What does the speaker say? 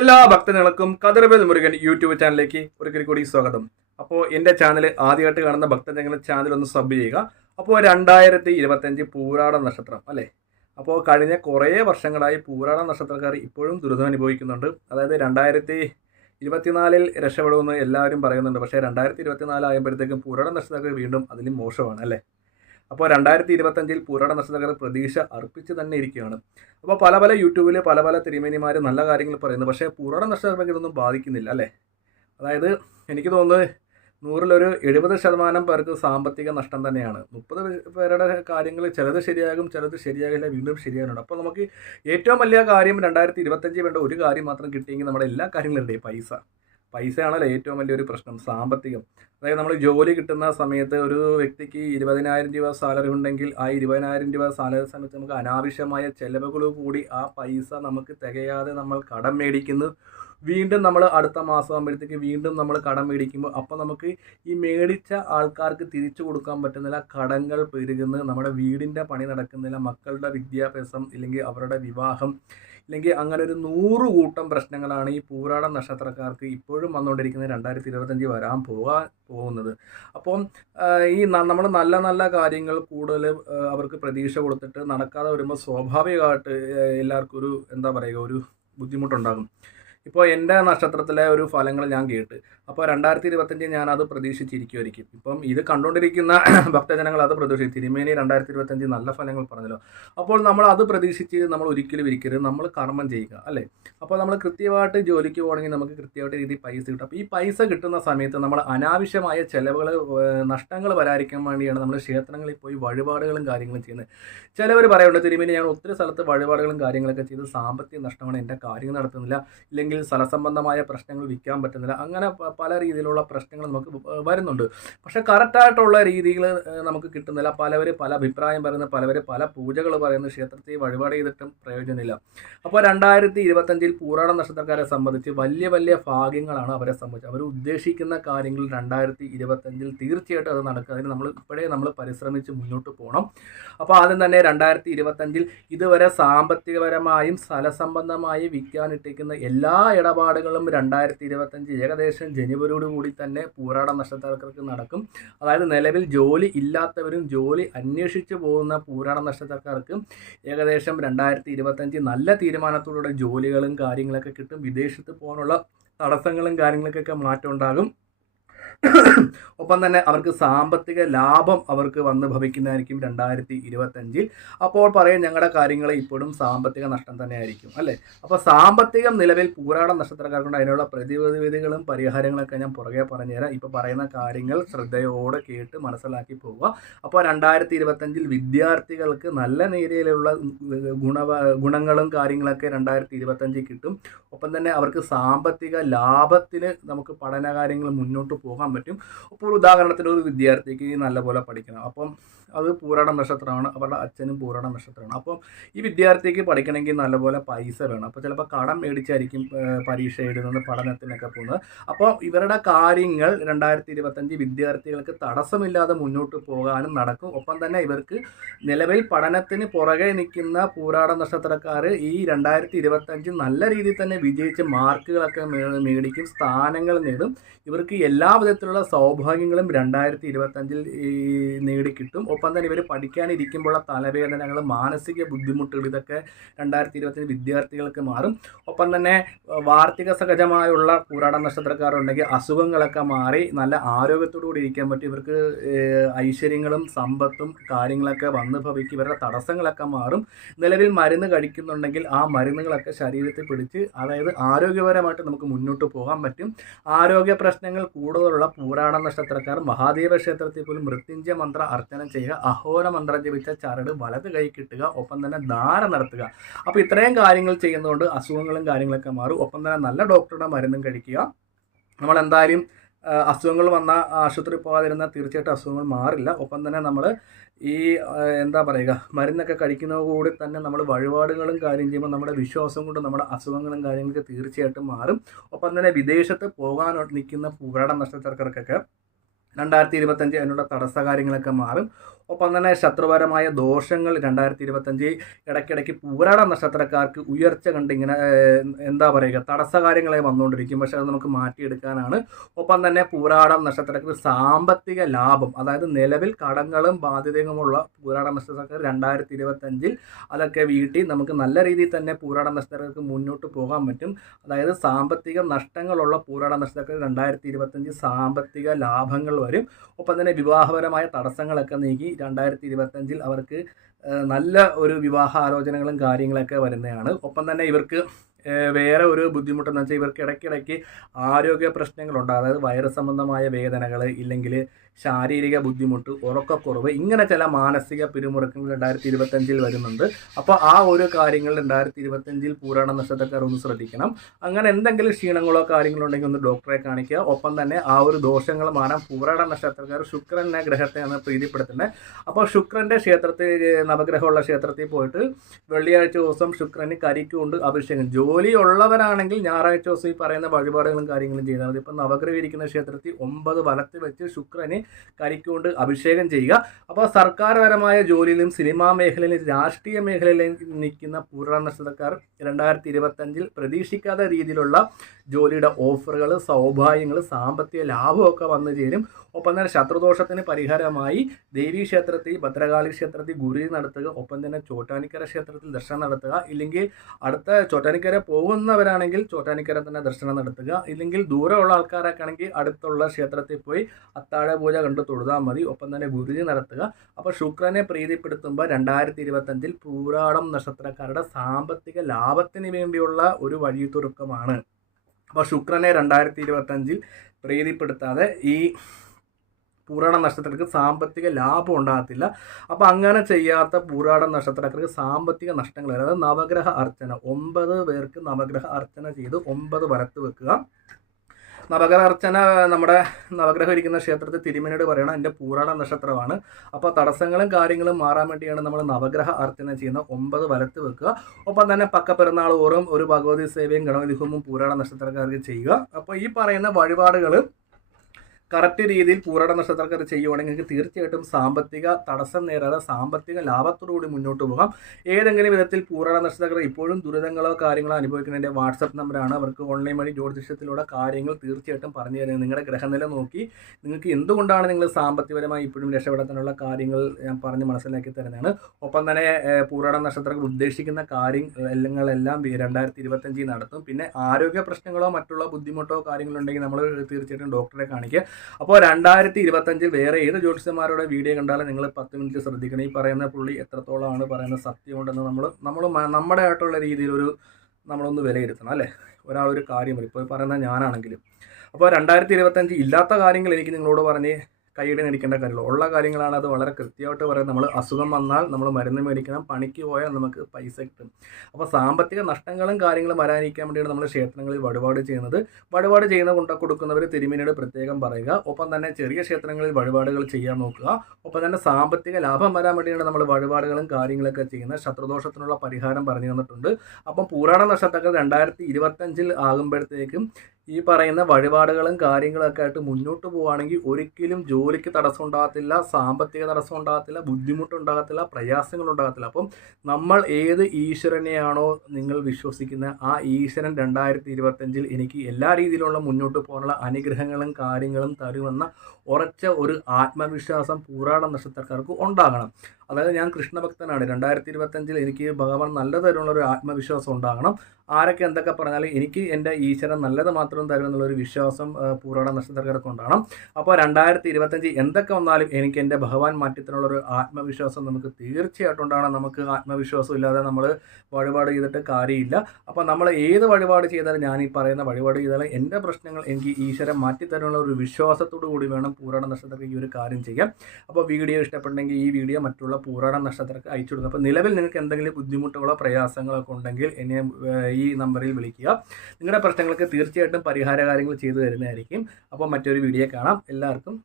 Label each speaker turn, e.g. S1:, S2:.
S1: എല്ലാ ഭക്തജനങ്ങൾക്കും കതിർവേൽ മുരുകൻ യൂട്യൂബ് ചാനലിലേക്ക് ഒരിക്കൽ കൂടി സ്വാഗതം. അപ്പോൾ എന്റെ ചാനൽ ആദ്യമായിട്ട് കാണുന്ന ഭക്തജനങ്ങൾ ചാനൽ ഒന്ന് സബ് ചെയ്യുക. അപ്പോൾ രണ്ടായിരത്തി ഇരുപത്തഞ്ച് പൂരാട നക്ഷത്രം അല്ലേ? അപ്പോൾ കഴിഞ്ഞ കുറേ വർഷങ്ങളായി പൂരാട നക്ഷത്രക്കാർ ഇപ്പോഴും ദുരിതം അനുഭവിക്കുന്നുണ്ട്. അതായത് രണ്ടായിരത്തി ഇരുപത്തിനാലിൽ രക്ഷപ്പെടുമെന്ന് എല്ലാവരും പറയുന്നുണ്ട്. പക്ഷേ രണ്ടായിരത്തി ഇരുപത്തിനാലായപ്പോഴത്തേക്കും പൂരാട നക്ഷത്രക്കാർ വീണ്ടും അതിലും മോശമാണ് അല്ലേ? അപ്പോൾ രണ്ടായിരത്തി ഇരുപത്തഞ്ചിൽ പൂരാട നക്ഷത്രക്കാർ പ്രതീക്ഷ അർപ്പിച്ച് തന്നെ ഇരിക്കുകയാണ്. അപ്പോൾ പല പല യൂട്യൂബിൽ പല പല തിരുമേനിമാർ നല്ല കാര്യങ്ങൾ പറയുന്നു. പക്ഷേ പൂരാട നക്ഷത്രക്കാർക്ക് ഇതൊന്നും ബാധിക്കുന്നില്ല അല്ലേ? അതായത് എനിക്ക് തോന്നുന്നത് നൂറിലൊരു എഴുപത് ശതമാനം പേർക്ക് സാമ്പത്തിക നഷ്ടം തന്നെയാണ്. മുപ്പത് പേരുടെ കാര്യങ്ങൾ ചിലത് ശരിയാകും ചിലത് ശരിയാകില്ല വീണ്ടും ശരിയാകുന്നുണ്ട് അപ്പോൾ നമുക്ക് ഏറ്റവും വലിയ കാര്യം രണ്ടായിരത്തി ഇരുപത്തഞ്ച് വേണ്ട ഒരു കാര്യം മാത്രം കിട്ടിയെങ്കിൽ നമ്മുടെ എല്ലാ കാര്യങ്ങളും പൈസ. പൈസയാണല്ലോ ഏറ്റവും വലിയൊരു പ്രശ്നം സാമ്പത്തികം. അതായത് നമ്മൾ ജോലി കിട്ടുന്ന സമയത്ത് ഒരു വ്യക്തിക്ക് ഇരുപതിനായിരം രൂപ സാലറി ഉണ്ടെങ്കിൽ ആ ഇരുപതിനായിരം രൂപ സാലറി സമയത്ത് നമുക്ക് അനാവശ്യമായ ചെലവുകൾ കൂടി ആ പൈസ നമുക്ക് തികയാതെ നമ്മൾ കടം മേടിക്കുന്നു. വീണ്ടും നമ്മൾ അടുത്ത മാസം ആകുമ്പോഴത്തേക്ക് വീണ്ടും നമ്മൾ കടം മേടിക്കുമ്പോൾ അപ്പോൾ നമുക്ക് ഈ മേടിച്ച ആൾക്കാർക്ക് തിരിച്ചു കൊടുക്കാൻ പറ്റുന്നില്ല കടങ്ങൾ പെരുകുന്നു നമ്മുടെ വീടിന്റെ പണി നടക്കുന്നില്ല മക്കളുടെ വിദ്യാഭ്യാസം ഇല്ലെങ്കിൽ അവരുടെ വിവാഹം. ഇല്ലെങ്കിൽ അങ്ങനെ ഒരു നൂറ് കൂട്ടം പ്രശ്നങ്ങളാണ് ഈ പൂരാട നക്ഷത്രക്കാർക്ക് ഇപ്പോഴും വന്നുകൊണ്ടിരിക്കുന്നത് രണ്ടായിരത്തി ഇരുപത്തഞ്ച് വരാൻ പോകാൻ പോകുന്നത്. അപ്പം ഈ നമ്മൾ നല്ല നല്ല കാര്യങ്ങൾ കൂടുതൽ അവർക്ക് പ്രതീക്ഷ കൊടുത്തിട്ട് നടക്കാതെ വരുമ്പോൾ സ്വാഭാവികമായിട്ട് എല്ലാവർക്കും ഒരു എന്താ പറയുക ഒരു ബുദ്ധിമുട്ടുണ്ടാകും. ഇപ്പോൾ എന്റെ നക്ഷത്രത്തിലെ ഒരു ഫലങ്ങൾ ഞാൻ കേട്ട്. അപ്പോൾ രണ്ടായിരത്തി ഇരുപത്തഞ്ച് ഞാൻ അത് പ്രതീക്ഷിച്ചിരിക്കുമായിരിക്കും ഇപ്പം ഇത് കണ്ടുകൊണ്ടിരിക്കുന്ന ഭക്തജനങ്ങൾ അത് പ്രതീക്ഷിച്ചു തിരുമേനി രണ്ടായിരത്തി ഇരുപത്തഞ്ച് നല്ല ഫലങ്ങൾ പറഞ്ഞല്ലോ. അപ്പോൾ നമ്മൾ അത് പ്രതീക്ഷിച്ച് നമ്മൾ ഒരിക്കലും ഇരിക്കരുത്. നമ്മൾ കർമ്മം ചെയ്യുക അല്ലേ? അപ്പോൾ നമ്മൾ കൃത്യമായിട്ട് ജോലിക്ക് പോകണമെങ്കിൽ നമുക്ക് കൃത്യമായിട്ട് രീതിയിൽ പൈസ കിട്ടും. അപ്പോൾ ഈ പൈസ കിട്ടുന്ന സമയത്ത് നമ്മൾ അനാവശ്യമായ ചിലവുകൾ നഷ്ടങ്ങൾ വരാതിരിക്കാൻ വേണ്ടിയാണ് നമ്മൾ ക്ഷേത്രങ്ങളിൽ പോയി വഴിപാടുകളും കാര്യങ്ങളും ചെയ്യുന്നത്. ചിലവർ പറയുന്നുണ്ട് തിരുമേനി ഞാൻ ഒത്തിരി സ്ഥലത്ത് വഴിപാടുകളും കാര്യങ്ങളൊക്കെ ചെയ്ത് സാമ്പത്തിക നഷ്ടമാണ്. എന്റെ കാര്യങ്ങൾ നടത്തുന്നില്ല. ഇല്ലെങ്കിൽ സ്ഥലസംബന്ധമായ പ്രശ്നങ്ങൾ വിൽക്കാൻ പറ്റുന്നില്ല. അങ്ങനെ പല രീതിയിലുള്ള പ്രശ്നങ്ങൾ നമുക്ക് വരുന്നുണ്ട്. പക്ഷെ കറക്റ്റായിട്ടുള്ള രീതികൾ നമുക്ക് കിട്ടുന്നില്ല. പലവർ പല അഭിപ്രായം പറയുന്ന. പലവർ പല പൂജകൾ പറയുന്ന. ക്ഷേത്രത്തിൽ വഴിപാട് ചെയ്തിട്ടും പ്രയോജനമില്ല. അപ്പോൾ രണ്ടായിരത്തി ഇരുപത്തഞ്ചിൽ പൂരാട നക്ഷത്രക്കാരെ സംബന്ധിച്ച് വലിയ വലിയ ഭാഗ്യങ്ങളാണ് അവരെ സംബന്ധിച്ച്. അവർ ഉദ്ദേശിക്കുന്ന കാര്യങ്ങൾ രണ്ടായിരത്തി ഇരുപത്തഞ്ചിൽ തീർച്ചയായിട്ടും അത് നടക്കുക. അതിന് നമ്മൾ ഇപ്പോഴേ നമ്മൾ പരിശ്രമിച്ച് മുന്നോട്ട് പോകണം. അപ്പോൾ ആദ്യം തന്നെ രണ്ടായിരത്തി ഇരുപത്തഞ്ചിൽ ഇതുവരെ സാമ്പത്തികപരമായും സ്ഥലസംബന്ധമായി വിൽക്കാനിട്ടിരിക്കുന്ന എല്ലാ ഇടപാടുകളും രണ്ടായിരത്തി ഇരുപത്തഞ്ച് ഏകദേശം ജനുവരിയോട് കൂടി തന്നെ പൂരാട നക്ഷത്രക്കാർക്ക് നടക്കും. അതായത് നിലവിൽ ജോലി ഇല്ലാത്തവരും ജോലി അന്വേഷിച്ചു പോകുന്ന പൂരാട നക്ഷത്രക്കാർക്ക് ഏകദേശം രണ്ടായിരത്തി ഇരുപത്തഞ്ച് നല്ല തീരുമാനത്തോടെ ജോലികളും കാര്യങ്ങളൊക്കെ കിട്ടും. വിദേശത്ത് പോകാനുള്ള തടസ്സങ്ങളും കാര്യങ്ങൾക്കൊക്കെ മാറ്റം ഉണ്ടാകും. ഒപ്പം തന്നെ അവർക്ക് സാമ്പത്തിക ലാഭം അവർക്ക് വന്ന് ഭവിക്കുന്നതായിരിക്കും രണ്ടായിരത്തി ഇരുപത്തഞ്ചിൽ അപ്പോൾ പറയും ഞങ്ങളുടെ കാര്യങ്ങൾ ഇപ്പോഴും സാമ്പത്തിക നഷ്ടം തന്നെ ആയിരിക്കും അല്ലേ? അപ്പോൾ സാമ്പത്തികം നിലവിൽ പൂരാട നക്ഷത്രക്കാർക്കുണ്ട് അതിനുള്ള പ്രതിവിധികളും പരിഹാരങ്ങളൊക്കെ ഞാൻ പുറകെ പറഞ്ഞുതരാം. ഇപ്പോൾ പറയുന്ന കാര്യങ്ങൾ ശ്രദ്ധയോടെ കേട്ട് മനസ്സിലാക്കി പോവുക. അപ്പോൾ രണ്ടായിരത്തി ഇരുപത്തഞ്ചിൽ വിദ്യാർത്ഥികൾക്ക് നല്ല രീതിയിലുള്ള ഗുണ ഗുണങ്ങളും കാര്യങ്ങളൊക്കെ രണ്ടായിരത്തി ഇരുപത്തഞ്ചിൽ കിട്ടും. ഒപ്പം തന്നെ അവർക്ക് സാമ്പത്തിക ലാഭത്തിന് നമുക്ക് പഠന കാര്യങ്ങൾ മുന്നോട്ട് പോകാൻ പറ്റും. അപ്പോൾ ഒരു ഉദാഹരണത്തിന് ഒരു വിദ്യാർത്ഥിക്ക് നല്ലപോലെ പഠിക്കണം. അപ്പം അത് പൂരാട നക്ഷത്രമാണ്. അവരുടെ അച്ഛനും പൂരാട നക്ഷത്രമാണ്. അപ്പം ഈ വിദ്യാർത്ഥിക്ക് പഠിക്കണമെങ്കിൽ നല്ലപോലെ പൈസ വേണം. അപ്പോൾ ചിലപ്പോൾ കടം മേടിച്ചായിരിക്കും പരീക്ഷ എഴുതുന്നത് പഠനത്തിനൊക്കെ പോകുന്നത്. അപ്പോൾ ഇവരുടെ കാര്യങ്ങൾ രണ്ടായിരത്തി ഇരുപത്തഞ്ച് വിദ്യാർത്ഥികൾക്ക് തടസ്സമില്ലാതെ മുന്നോട്ട് പോകാനും നടക്കും. ഒപ്പം തന്നെ ഇവർക്ക് നിലവിൽ പഠനത്തിന് പുറകെ നിൽക്കുന്ന പൂരാട നക്ഷത്രക്കാർ ഈ രണ്ടായിരത്തി ഇരുപത്തഞ്ച് നല്ല രീതിയിൽ തന്നെ വിജയിച്ച് മാർക്കുകളൊക്കെ മേടിക്കും സ്ഥാനങ്ങൾ നേടും. ഇവർക്ക് എല്ലാ വിധത്തിലുള്ള സൗഭാഗ്യങ്ങളും രണ്ടായിരത്തി ഇരുപത്തഞ്ചിൽ നേടിക്കിട്ടും. ഒപ്പം തന്നെ ഇവർ പഠിക്കാനിരിക്കുമ്പോഴുള്ള തലവേദനകൾ മാനസിക ബുദ്ധിമുട്ടുകൾ ഇതൊക്കെ രണ്ടായിരത്തി ഇരുപത്തഞ്ച് വിദ്യാർത്ഥികൾക്ക് മാറും. ഒപ്പം തന്നെ വാർത്തിക സഹജമായുള്ള പൂരാട നക്ഷത്രക്കാരുണ്ടെങ്കിൽ അസുഖങ്ങളൊക്കെ മാറി നല്ല ആരോഗ്യത്തോടു കൂടി ഇരിക്കാൻ പറ്റും. ഇവർക്ക് ഐശ്വര്യങ്ങളും സമ്പത്തും കാര്യങ്ങളൊക്കെ വന്നു ഭവിക്കും. ഇവരുടെ തടസ്സങ്ങളൊക്കെ മാറും. നിലവിൽ മരുന്ന് കഴിക്കുന്നുണ്ടെങ്കിൽ ആ മരുന്നുകളൊക്കെ ശരീരത്തിൽ പിടിച്ച് അതായത് ആരോഗ്യപരമായിട്ട് നമുക്ക് മുന്നോട്ട് പോകാൻ പറ്റും. ആരോഗ്യ പ്രശ്നങ്ങൾ കൂടുതലുള്ള പൂരാട നക്ഷത്രക്കാർ മഹാദേവ ക്ഷേത്രത്തിൽ പോലും മൃത്യുഞ്ജയ മന്ത്ര അർച്ചന ചെയ്യുക അഹോര മന്ത്രം ജപിച്ച ചരട് വലത് കൈ കിട്ടുക ഒപ്പം തന്നെ ധാര നടത്തുക. അപ്പോൾ ഇത്രയും കാര്യങ്ങൾ ചെയ്യുന്നതുകൊണ്ട് അസുഖങ്ങളും കാര്യങ്ങളൊക്കെ മാറും. ഒപ്പം തന്നെ നല്ല ഡോക്ടറുടെ മരുന്നും കഴിക്കുക. നമ്മൾ എന്തായാലും അസുഖങ്ങൾ വന്ന ആശുപത്രി പോകാതിരുന്നാൽ തീർച്ചയായിട്ടും അസുഖങ്ങൾ മാറില്ല. ഒപ്പം തന്നെ നമ്മൾ ഈ എന്താ പറയുക മരുന്നൊക്കെ കഴിക്കുന്നതോടുകൂടി തന്നെ നമ്മൾ വഴിപാടുകളും കാര്യം ചെയ്യുമ്പോൾ നമ്മുടെ വിശ്വാസം കൊണ്ട് നമ്മുടെ അസുഖങ്ങളും കാര്യങ്ങളൊക്കെ തീർച്ചയായിട്ടും മാറും. ഒപ്പം തന്നെ വിദേശത്ത് പോകാൻ നിൽക്കുന്ന പൂരാട നക്ഷത്രക്കാർക്കൊക്കെ രണ്ടായിരത്തി ഇരുപത്തഞ്ച് അതിനുള്ള തടസ്സ കാര്യങ്ങളൊക്കെ മാറും. ഒപ്പം തന്നെ ശത്രുപരമായ ദോഷങ്ങൾ രണ്ടായിരത്തി ഇരുപത്തഞ്ച് ഇടയ്ക്കിടയ്ക്ക് പൂരാട നക്ഷത്രക്കാർക്ക് ഉയർച്ച കണ്ടിങ്ങനെ എന്താ പറയുക തടസ്സ കാര്യങ്ങളെ വന്നുകൊണ്ടിരിക്കും. പക്ഷെ അത് നമുക്ക് മാറ്റിയെടുക്കാനാണ്. ഒപ്പം തന്നെ പൂരാടം നക്ഷത്രക്കാർ സാമ്പത്തിക ലാഭം അതായത് നിലവിൽ കടങ്ങളും ബാധ്യതകളുമുള്ള പൂരാട നക്ഷത്രക്കാർ രണ്ടായിരത്തി ഇരുപത്തഞ്ചിൽ അതൊക്കെ വീട്ടി നമുക്ക് നല്ല രീതിയിൽ തന്നെ പൂരാട നക്ഷത്രക്കാർക്ക് മുന്നോട്ട് പോകാൻ പറ്റും. അതായത് സാമ്പത്തിക നഷ്ടങ്ങളുള്ള പൂരാട നക്ഷത്രക്കാർ രണ്ടായിരത്തി ഇരുപത്തഞ്ച് സാമ്പത്തിക ലാഭങ്ങൾ വരും. ഒപ്പം തന്നെ വിവാഹപരമായ തടസ്സങ്ങളൊക്കെ നീക്കി രണ്ടായിരത്തി ഇരുപത്തഞ്ചിൽ അവർക്ക് നല്ല ഒരു വിവാഹ ആലോചനകളും കാര്യങ്ങളൊക്കെ വരുന്നതാണ്. ഒപ്പം തന്നെ ഇവർക്ക് വേറെ ഒരു ബുദ്ധിമുട്ടെന്ന് വെച്ചാൽ ഇവർക്ക് ഇടയ്ക്കിടയ്ക്ക് ആരോഗ്യ പ്രശ്നങ്ങളുണ്ട്. അതായത് വൈറസ് സംബന്ധമായ വേദനകൾ ഇല്ലെങ്കിൽ ശാരീരിക ബുദ്ധിമുട്ട് ഉറക്കക്കുറവ് ഇങ്ങനെ ചില മാനസിക പിരിമുറുക്കങ്ങൾ രണ്ടായിരത്തി ഇരുപത്തഞ്ചിൽ വരുന്നുണ്ട്. അപ്പോൾ ആ ഓരോ കാര്യങ്ങൾ രണ്ടായിരത്തി ഇരുപത്തഞ്ചിൽ പൂരാണ നക്ഷത്രക്കാർ ഒന്ന് ശ്രദ്ധിക്കണം. അങ്ങനെ എന്തെങ്കിലും ക്ഷീണങ്ങളോ കാര്യങ്ങളോ ഉണ്ടെങ്കിൽ ഒന്ന് ഡോക്ടറെ കാണിക്കുക. ഒപ്പം തന്നെ ആ ഒരു ദോഷങ്ങൾ മാറാൻ പൂരാണ നക്ഷത്രക്കാർ ശുക്രനെ ഗ്രഹത്തെയാണ് പ്രീതിപ്പെടുത്തുന്നത്. അപ്പോൾ ശുക്രന്റെ ക്ഷേത്രത്തിൽ നവഗ്രഹമുള്ള ക്ഷേത്രത്തിൽ പോയിട്ട് വെള്ളിയാഴ്ച ദിവസം ശുക്രന് കരിക്കൊണ്ട് അഭിഷേകം. ജോലി ഉള്ളവരാണെങ്കിൽ ഞായറാഴ്ച ദിവസം ഈ പറയുന്ന വഴിപാടുകളും കാര്യങ്ങളും ചെയ്താൽ മതി. ഇപ്പം നവഗ്രഹം ഇരിക്കുന്ന ക്ഷേത്രത്തിൽ ഒമ്പത് വലത്ത് വെച്ച് ശുക്രന് കരിക്കൊണ്ട് അഭിഷേകം ചെയ്യുക. അപ്പോൾ സർക്കാർപരമായ ജോലിയിലും സിനിമാ മേഖലയിലും രാഷ്ട്രീയ മേഖലയിലും നിൽക്കുന്ന പൂർണ രണ്ടായിരത്തി ഇരുപത്തഞ്ചിൽ പ്രതീക്ഷിക്കാത്ത രീതിയിലുള്ള ജോലിയുടെ ഓഫറുകൾ സൗഭാഗ്യങ്ങൾ സാമ്പത്തിക ലാഭമൊക്കെ വന്നു ചേരും. ഒപ്പം തന്നെ ശത്രുദോഷത്തിന് പരിഹാരമായി ദേവീ ക്ഷേത്രത്തിൽ ഭദ്രകാളി ക്ഷേത്രത്തിൽ ഗുരു നടത്തുക. ഒപ്പം തന്നെ ചോറ്റാനിക്കര ക്ഷേത്രത്തിൽ ദർശനം നടത്തുക. ഇല്ലെങ്കിൽ അടുത്ത ചോറ്റാനിക്കര പോകുന്നവരാണെങ്കിൽ ചോറ്റാനിക്കര തന്നെ ദർശനം നടത്തുക. ഇല്ലെങ്കിൽ ദൂരമുള്ള ആൾക്കാരൊക്കെ ആണെങ്കിൽ അടുത്തുള്ള ക്ഷേത്രത്തിൽ പോയി അത്താഴ പൂജ കണ്ട് തൊഴുതാൽ മതി. ഒപ്പം തന്നെ ഗുരുതി നടത്തുക. അപ്പോൾ ശുക്രനെ പ്രീതിപ്പെടുത്തുമ്പോൾ രണ്ടായിരത്തി ഇരുപത്തഞ്ചിൽ പൂരാടം നക്ഷത്രക്കാരുടെ സാമ്പത്തിക ലാഭത്തിന് വേണ്ടിയുള്ള ഒരു വഴിത്തുറുക്കമാണ് അപ്പോൾ ശുക്രനെ രണ്ടായിരത്തി ഇരുപത്തഞ്ചിൽ പ്രീതിപ്പെടുത്താതെ ഈ പൂരാട നക്ഷത്രക്കാർക്ക് സാമ്പത്തിക ലാഭം ഉണ്ടാകത്തില്ല. അപ്പോൾ അങ്ങനെ ചെയ്യാത്ത പൂരാട നക്ഷത്രക്കാർക്ക് സാമ്പത്തിക നഷ്ടങ്ങൾ. അതായത് നവഗ്രഹ അർച്ചന. ഒമ്പത് പേർക്ക് നവഗ്രഹ അർച്ചന ചെയ്ത് ഒമ്പത് വരത്ത് വെക്കുക. നവഗ്രഹ അർച്ചന നമ്മുടെ നവഗ്രഹം ഇരിക്കുന്ന ക്ഷേത്രത്തിൽ തിരുമേനോട് പറയണം. എന്റെ പൂരാട നക്ഷത്രമാണ്. അപ്പോൾ തടസ്സങ്ങളും കാര്യങ്ങളും മാറാൻ വേണ്ടിയാണ് നമ്മൾ നവഗ്രഹ അർച്ചന ചെയ്യുന്ന ഒമ്പത് വലത്ത് വെക്കുക. ഒപ്പം തന്നെ പക്ക പെരുന്നാൾ ഓറും ഒരു ഭഗവതി സേവയും ഗണപതി പൂരാട നക്ഷത്രക്കാർക്ക് ചെയ്യുക. അപ്പോൾ ഈ പറയുന്ന വഴിപാടുകൾ കറക്റ്റ് രീതിയിൽ പൂരാട നക്ഷത്രക്കാർ ചെയ്യുവാണെങ്കിൽ നിങ്ങൾക്ക് തീർച്ചയായിട്ടും സാമ്പത്തിക തടസ്സം നേരാതെ സാമ്പത്തിക ലാഭത്തോടുകൂടി മുന്നോട്ട് പോകാം. ഏതെങ്കിലും വിധത്തിൽ പൂരാട നക്ഷത്രക്കാർ ഇപ്പോഴും ദുരിതങ്ങളോ കാര്യങ്ങളോ അനുഭവിക്കുന്നതിന്റെ വാട്സപ്പ് നമ്പറാണ് അവർക്ക് ഓൺലൈൻ വഴി ജ്യോതിഷത്തിലൂടെ കാര്യങ്ങൾ തീർച്ചയായിട്ടും പറഞ്ഞു തരുന്നത് നിങ്ങളുടെ ഗ്രഹനില നോക്കി നിങ്ങൾക്ക് എന്തുകൊണ്ടാണ് നിങ്ങൾ സാമ്പത്തികപരമായി ഇപ്പോഴും രക്ഷപ്പെടാനുള്ള കാര്യങ്ങൾ ഞാൻ പറഞ്ഞ് മനസ്സിലാക്കി തരുന്നതാണ്. ഒപ്പം തന്നെ പൂരട നക്ഷത്രങ്ങൾ ഉദ്ദേശിക്കുന്ന കാര്യങ്ങളെല്ലാം രണ്ടായിരത്തി ഇരുപത്തഞ്ചിൽ നടത്തും. പിന്നെ ആരോഗ്യ പ്രശ്നങ്ങളോ മറ്റുള്ള ബുദ്ധിമുട്ടോ കാര്യങ്ങളോ ഉണ്ടെങ്കിൽ നമ്മൾ തീർച്ചയായിട്ടും ഡോക്ടറെ കാണിക്കുക. അപ്പോൾ രണ്ടായിരത്തി ഇരുപത്തഞ്ചിൽ വേറെ ഏത് ജ്യോതിഷന്മാരുടെ വീഡിയോ കണ്ടാലും നിങ്ങൾ പത്ത് മിനിറ്റ് ശ്രദ്ധിക്കണം. ഈ പറയുന്ന പുള്ളി എത്രത്തോളമാണ് പറയുന്ന സത്യമുണ്ടെന്ന് നമ്മൾ നമ്മൾ നമ്മുടെ ആയിട്ടുള്ള രീതിയിൽ ഒരു നമ്മളൊന്ന് വിലയിരുത്തണം അല്ലേ? ഒരാളൊരു കാര്യം ഇപ്പോൾ പറയുന്ന ഞാനാണെങ്കിലും. അപ്പോൾ രണ്ടായിരത്തി ഇരുപത്തഞ്ച് ഇല്ലാത്ത കാര്യങ്ങൾ എനിക്ക് നിങ്ങളോട് പറഞ്ഞ് കൈയ്യടി നടിക്കേണ്ട കാര്യമുള്ളൂ. ഉള്ള കാര്യങ്ങളാണ് അത് വളരെ കൃത്യമായിട്ട് പറയുന്നത്. നമ്മൾ അസുഖം വന്നാൽ നമ്മൾ മരുന്ന് മേടിക്കണം പണിക്ക് പോയാൽ നമുക്ക് പൈസ കിട്ടും. അപ്പോൾ സാമ്പത്തിക നഷ്ടങ്ങളും കാര്യങ്ങളും വരാനിരിക്കാൻ വേണ്ടിയാണ് നമ്മൾ ക്ഷേത്രങ്ങളിൽ വഴിപാട് ചെയ്യുന്നത്. വഴിപാട് ചെയ്യുന്ന കൊണ്ട കൊടുക്കുന്നവർ തിരുമേനിയോട് പ്രത്യേകം പറയുക. ഒപ്പം തന്നെ ചെറിയ ക്ഷേത്രങ്ങളിൽ വഴിപാടുകൾ ചെയ്യാൻ നോക്കുക. ഒപ്പം തന്നെ സാമ്പത്തിക ലാഭം വരാൻ വേണ്ടിയാണ് നമ്മൾ വഴിപാടുകളും കാര്യങ്ങളൊക്കെ ചെയ്യുന്നത്. ശത്രുദോഷത്തിനുള്ള പരിഹാരം പറഞ്ഞു തന്നിട്ടുണ്ട്. അപ്പം പൂരാട നക്ഷത്രങ്ങൾ രണ്ടായിരത്തി ഇരുപത്തഞ്ചിൽ ആകുമ്പോഴത്തേക്കും ഈ പറയുന്ന വഴിപാടുകളും കാര്യങ്ങളൊക്കെ ആയിട്ട് മുന്നോട്ട് പോവുകയാണെങ്കിൽ ഒരിക്കലും ജോലിക്ക് തടസ്സം ഉണ്ടാകത്തില്ല സാമ്പത്തിക തടസ്സം ഉണ്ടാകത്തില്ല ബുദ്ധിമുട്ടുണ്ടാകത്തില്ല പ്രയാസങ്ങൾ ഉണ്ടാകത്തില്ല. അപ്പം നമ്മൾ ഏത് ഈശ്വരനെയാണോ നിങ്ങൾ വിശ്വസിക്കുന്ന ആ ഈശ്വരൻ രണ്ടായിരത്തി ഇരുപത്തഞ്ചിൽ എനിക്ക് എല്ലാ രീതിയിലുള്ള മുന്നോട്ട് പോകാനുള്ള അനുഗ്രഹങ്ങളും കാര്യങ്ങളും തരുമെന്ന ഉറച്ച ഒരു ആത്മവിശ്വാസം പൂരാട നക്ഷത്രക്കാർക്ക് ഉണ്ടാകണം. അതായത് ഞാൻ കൃഷ്ണഭക്തനാണ്. രണ്ടായിരത്തി ഇരുപത്തഞ്ചിൽ എനിക്ക് ഭഗവാൻ നല്ല തരുമെന്നുള്ള ഒരു ആത്മവിശ്വാസം ഉണ്ടാകണം. ആരൊക്കെ എന്തൊക്കെ പറഞ്ഞാലും എനിക്ക് എന്റെ ഈശ്വരൻ നല്ലത് മാത്രം തരും ഒരു വിശ്വാസം പൂരാട നക്ഷത്രക്കാർക്ക് ഉണ്ടാകണം അപ്പോൾ രണ്ടായിരത്തി ഇരുപത്തഞ്ച് എന്തൊക്കെ വന്നാലും എനിക്ക് എന്റെ ഭഗവാൻ മാറ്റത്തിനുള്ള ഒരു ആത്മവിശ്വാസം നമുക്ക് തീർച്ചയായിട്ടും ഉണ്ടാകണം. നമുക്ക് ആത്മവിശ്വാസം ഇല്ലാതെ നമ്മൾ വഴിപാട് ചെയ്തിട്ട് കാര്യമില്ല. അപ്പോൾ നമ്മൾ ഏത് വഴിപാട് ചെയ്താലും ഞാൻ ഈ പറയുന്ന വഴിപാട് ചെയ്താലും എന്റെ പ്രശ്നങ്ങൾ എനിക്ക് ഈശ്വരൻ മാറ്റിത്തരാനുള്ള ഒരു വിശ്വാസത്തോടു കൂടി വേണം പൂരാട നക്ഷത്രത്തിൽ ഈ ഒരു കാര്യം ചെയ്യാം അപ്പോൾ വീഡിയോ ഇഷ്ടപ്പെട്ടെങ്കിൽ ഈ വീഡിയോ മറ്റുള്ള പൂരാട നക്ഷത്രക്ക് അയച്ചു കൊടുക്കുക അപ്പോൾ നിലവിൽ നിങ്ങൾക്ക് എന്തെങ്കിലും ബുദ്ധിമുട്ടുകളോ പ്രയാസങ്ങളോ ഒക്കെ ഉണ്ടെങ്കിൽ എന്നെ ഈ നമ്പറിൽ വിളിക്കുക. നിങ്ങളുടെ പ്രശ്നങ്ങൾക്ക് തീർച്ചയായിട്ടും പരിഹാര കാര്യങ്ങൾ ചെയ്തു തരുന്നതായിരിക്കും. അപ്പോൾ മറ്റൊരു വീഡിയോ കാണാം. എല്ലാവർക്കും